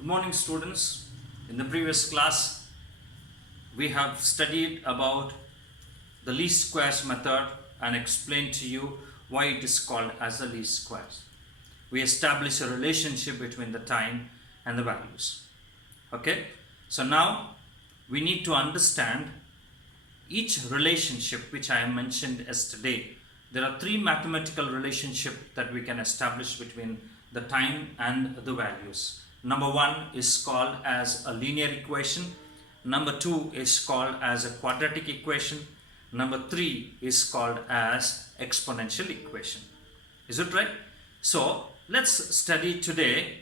Good morning, students. In the previous class, we have studied about the least squares method and explained to you why it is called as the least squares. We established a relationship between the time and the values. Okay, so now we need to understand each relationship which I mentioned yesterday. There are three mathematical relationships that we can establish between the time and the values. Number one is called as a linear equation. Number two is called as a quadratic equation. Number three is called as exponential equation. Is it right? So let's study today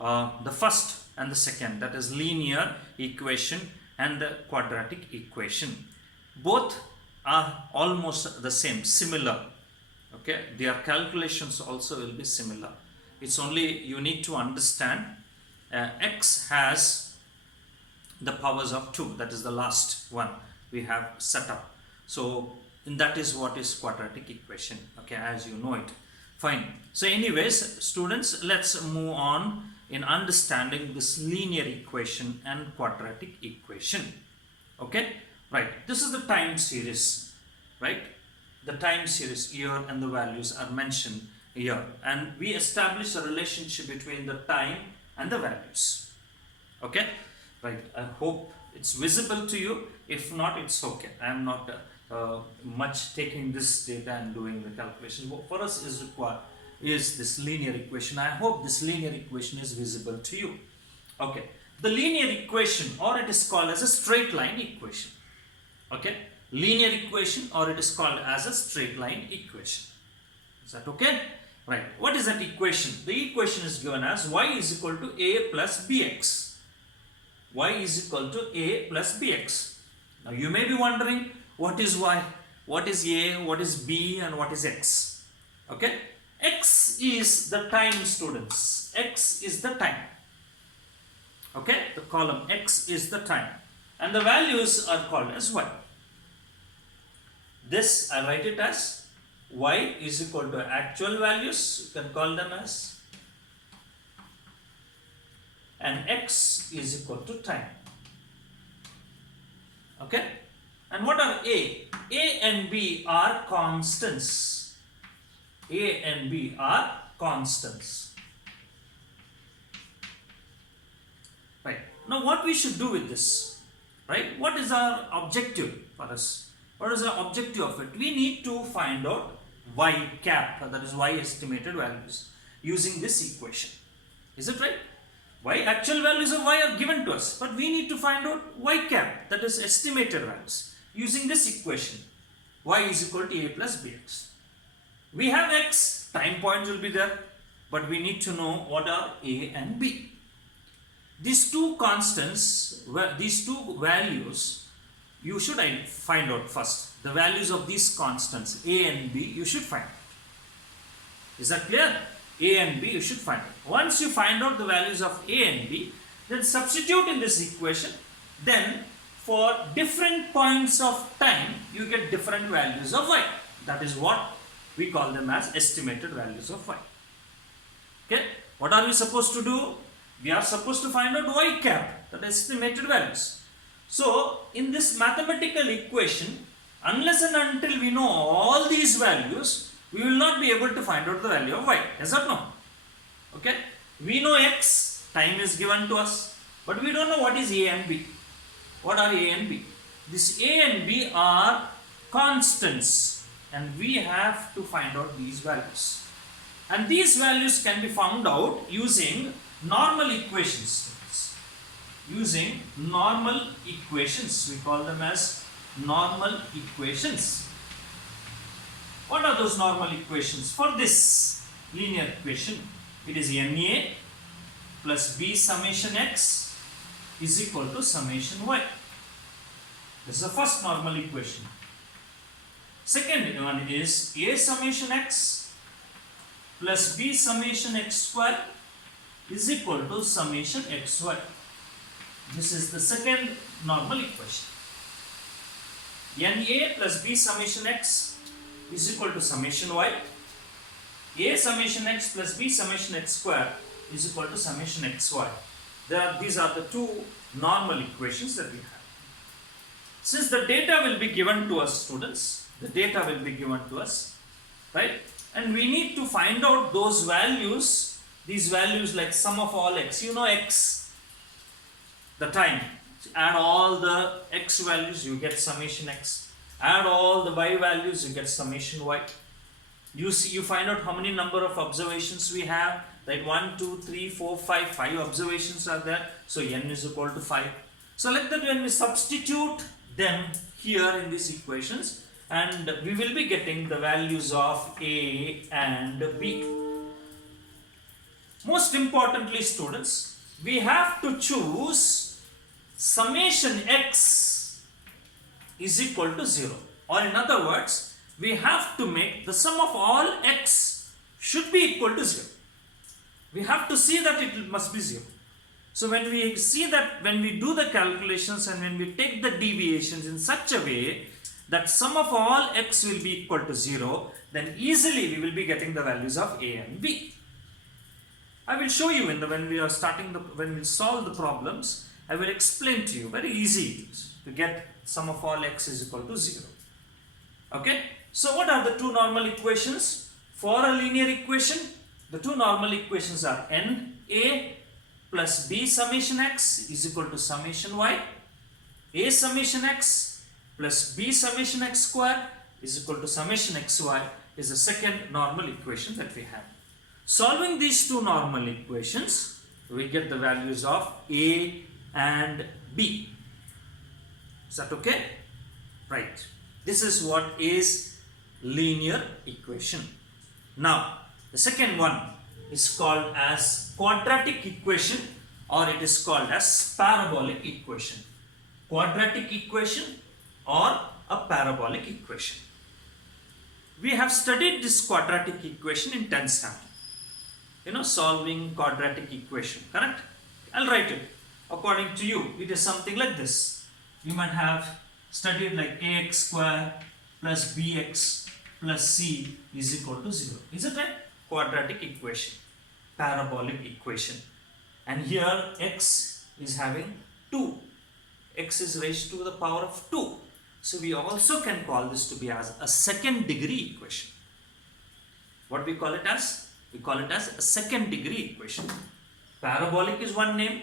the first and the second, that is linear equation and the quadratic equation. Both are almost the same, similar. Okay, their calculations also will be similar. It's only you need to understand x has the powers of 2, that is the last one we have set up. So that is what is quadratic equation, okay, as you know it. Fine. So anyways, students, let's move on in understanding this linear equation and quadratic equation. Okay, right, this is the time series, right? The time series here and the values are mentioned here, and we establish a relationship between the time and the values. Okay, right, I hope it's visible to you. If not, it's okay. I am not much taking this data and doing the calculation. What for us is required is this linear equation. I hope this linear equation is visible to you. Okay, the linear equation, or it is called as a straight line equation. Okay, linear equation, or it is called as a straight line equation. Is that okay? Right, what is that equation? The equation is given as y is equal to a plus bx. Y is equal to a plus bx. Now you may be wondering, what is y, what is a, what is b, and what is x? Okay, x is the time, students. X is the time. Okay, the column x is the time, and the values are called as y. This I write it as y is equal to actual values, you can call them as, and x is equal to time. Okay, and what are a? A and b are constants. A and b are constants. Right, now what we should do with this? Right, what is our objective for us? What is the objective of it? We need to find out y cap, that is y estimated values, using this equation. Is it right? Y actual values of y are given to us, but we need to find out y cap, that is estimated values, using this equation. Y is equal to a plus bx. We have x, time points will be there, but we need to know what are a and b. These two constants, these two values, you should find out first. The values of these constants a and b you should find out. Is that clear? A and b you should find out. Once you find out the values of a and b, then substitute in this equation. Then for different points of time you get different values of y. That is what we call them as estimated values of y. Okay, what are we supposed to do? We are supposed to find out y cap, that is estimated values. So in this mathematical equation, unless and until we know all these values, we will not be able to find out the value of y. Yes or no? Okay, we know x, time is given to us, but we don't know what is a and b. What are a and b? This a and b are constants, and we have to find out these values. And these values can be found out using normal equations. Using normal equations, we call them as normal equations. What are those normal equations? For this linear equation, it is NA plus B summation x is equal to summation y. This is the first normal equation. Second one is A summation x plus B summation x square is equal to summation xy. This is the second normal equation. NA plus B summation x is equal to summation y. A summation x plus B summation x square is equal to summation xy. These are the two normal equations that we have. Since the data will be given to us, students, the data will be given to us, right? And we need to find out those values, these values like sum of all x. You know x, the time. Add all the x values, you get summation x. Add all the y values, you get summation y. You see, you find out how many number of observations we have. Right, 1, 2, 3, 4, 5, 5 observations are there. So n is equal to 5. So like that, when we substitute them here in these equations, and we will be getting the values of A and B. Most importantly, students, we have to choose summation x is equal to 0. Or in other words, we have to make the sum of all x should be equal to 0. We have to see that it must be 0. So when we see that, when we do the calculations and when we take the deviations in such a way that sum of all x will be equal to 0, then easily we will be getting the values of A and B. I will show you when we are starting when we solve the problems, I will explain to you. Very easy to get sum of all x is equal to 0. Okay. So what are the two normal equations for a linear equation? The two normal equations are NA plus B summation x is equal to summation y. A summation x plus B summation x square is equal to summation xy is the second normal equation that we have. Solving these two normal equations, we get the values of A and B. Is that okay? Right. This is what is linear equation. Now, the second one is called as quadratic equation, or it is called as parabolic equation. Quadratic equation or a parabolic equation. We have studied this quadratic equation in 10th standard. You know, solving quadratic equation, correct? I'll write it. According to you, it is something like this. You might have studied like ax square plus bx plus c is equal to 0. Is it right? Quadratic equation, parabolic equation. And here x is having 2. X is raised to the power of 2. So we also can call this to be as a second degree equation. What we call it as? We call it as a second degree equation. Parabolic is one name,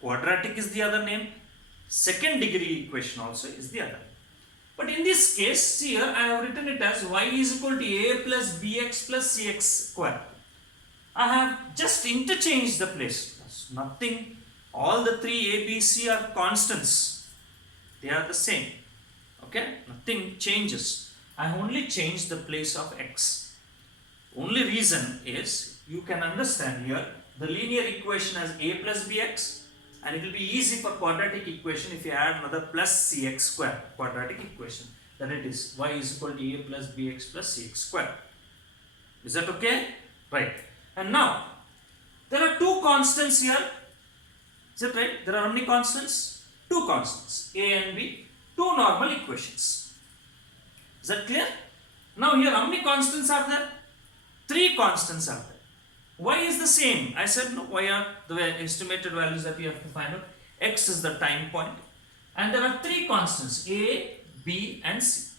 quadratic is the other name, second degree equation also is the other. But in this case, here I have written it as y is equal to a plus bx plus cx square. I have just interchanged the place. Nothing. All the three a, b, c are constants. They are the same. Okay? Nothing changes. I only changed the place of x. Only reason is you can understand here the linear equation as a plus bx, and it will be easy for quadratic equation if you add another plus cx square, quadratic equation. Then it is y is equal to a plus bx plus cx square. Is that okay? Right. And now, there are two constants here. Is that right? There are how many constants? Two constants, a and b, two normal equations. Is that clear? Now here, how many constants are there? Three constants are there. Y is the same. I said no, y are the estimated values that we have to find out. X is the time point. And there are three constants, a, b and c.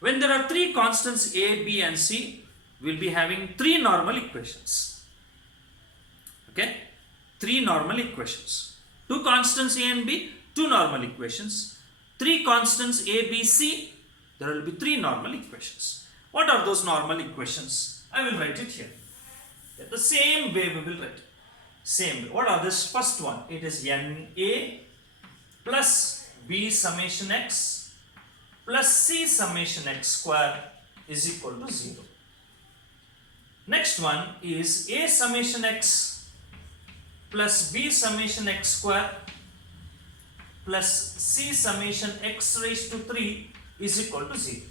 When there are three constants a, b and c, we will be having three normal equations. Okay? Three normal equations. Two constants a and b, two normal equations. Three constants a, b, c, there will be three normal equations. What are those normal equations? I will write it here. The same way we will write it. Same way. What are this? First one, it is NA plus B summation x plus C summation x square is equal to 0. Next one is A summation x plus B summation x square plus C summation x raised to 3 is equal to 0.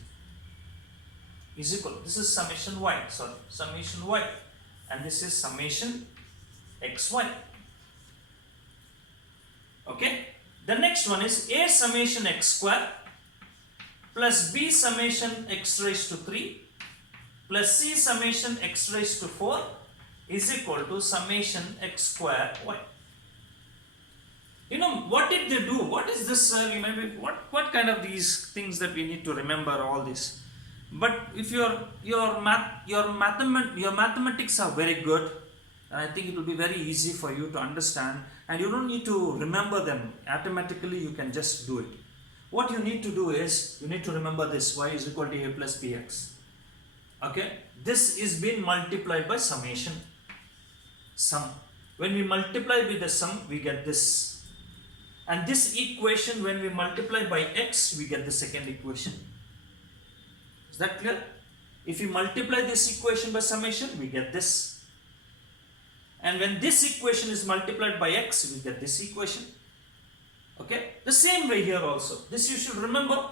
Is equal. This is summation y. Sorry, summation y. And this is summation xy. Okay. The next one is a summation x square plus b summation x raised to 3 plus c summation x raised to 4 is equal to summation x square y. did they do? What is this? Maybe what kind of these things that we need to remember all this? But if your mathematics are very good, and I think it will be very easy for you to understand, and you don't need to remember them automatically. You can just do it. What you need to do is you need to remember this: y is equal to a plus bx. Okay, this is being multiplied by summation. Sum. When we multiply with the sum, we get this. And this equation, when we multiply by x, we get the second equation. Is that clear? If we multiply this equation by summation, we get this. And when this equation is multiplied by x, we get this equation. Okay? The same way here also. This you should remember.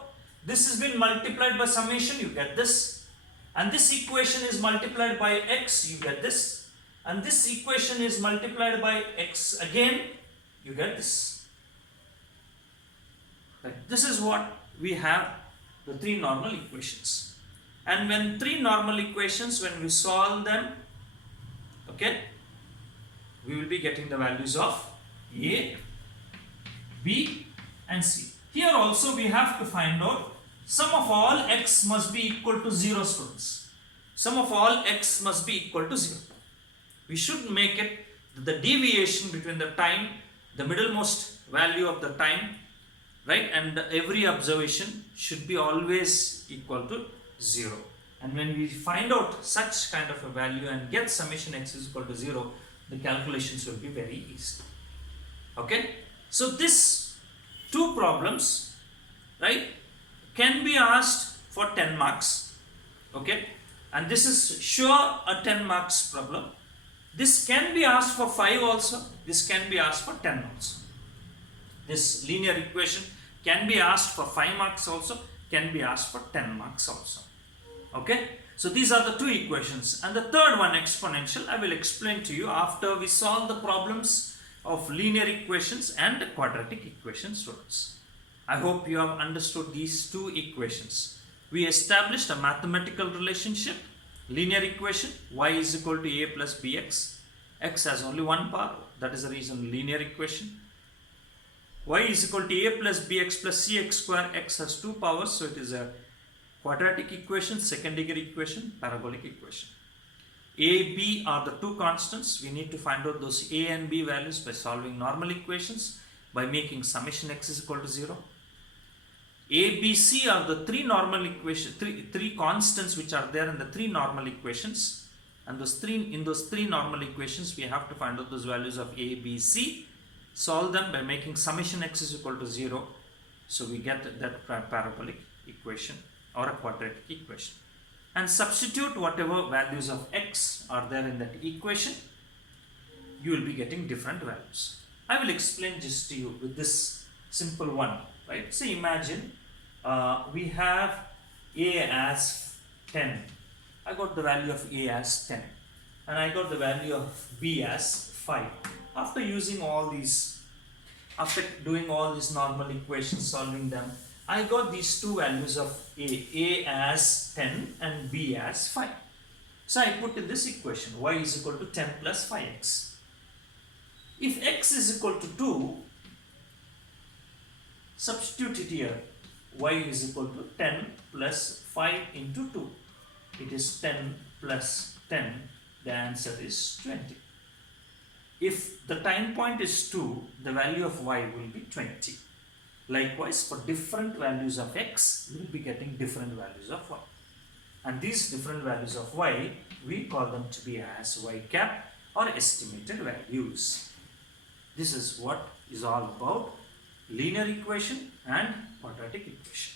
This has been multiplied by summation, you get this. And this equation is multiplied by x, you get this. And this equation is multiplied by x again, you get this. Right. This is what we have, the three normal equations. And when three normal equations, when we solve them, okay, we will be getting the values of a, b and c. Here also we have to find out sum of all x must be equal to 0, students. Sum of all x must be equal to 0. We should make it the deviation between the time, the middlemost value of the time, right, and every observation should be always equal to 0. And when we find out such kind of a value and get summation x is equal to 0, the calculations will be very easy. Okay, so this two problems, right, can be asked for 10 marks. Okay, and this is sure a 10 marks problem. This can be asked for 5 also. This can be asked for 10 also. This linear equation can be asked for 5 marks also, can be asked for 10 marks also. Okay, so these are the two equations, and the third one, exponential, I will explain to you after we solve the problems of linear equations and quadratic equations, students. I hope you have understood these two equations. We established a mathematical relationship, linear equation, y is equal to a plus bx, x has only one power, that is the reason linear equation. Y is equal to a plus bx plus cx square, x has two powers, so it is a quadratic equation, second degree equation, parabolic equation. A, B are the two constants. We need to find out those a and b values by solving normal equations, by making summation x is equal to 0. A, B, C are the three normal equations, three constants which are there in the three normal equations, and in those three normal equations we have to find out those values of A, B, C, solve them by making summation x is equal to 0, so we get that parabolic equation or a quadratic equation, and substitute whatever values of x are there in that equation. You will be getting different values. I will explain just to you with this simple one, right? So imagine we have a as 10. I got the value of a as 10, and I got the value of b as 5. After using all these, after doing all these normal equations, solving them, I got these two values of a as 10 and b as 5. So I put in this equation, y is equal to 10 plus 5x. If x is equal to 2, substitute it here. Y is equal to 10 plus 5 into 2. It is 10 plus 10. The answer is 20. If the time point is 2, the value of y will be 20. Likewise, for different values of x, we will be getting different values of y. And these different values of y, we call them to be as y cap or estimated values. This is what is all about linear equation and quadratic equation.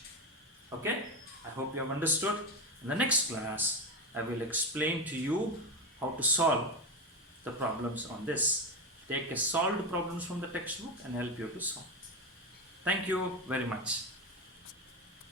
Okay, I hope you have understood. In the next class, I will explain to you how to solve the problems on this. Take a solved problems from the textbook and help you to solve. Thank you very much.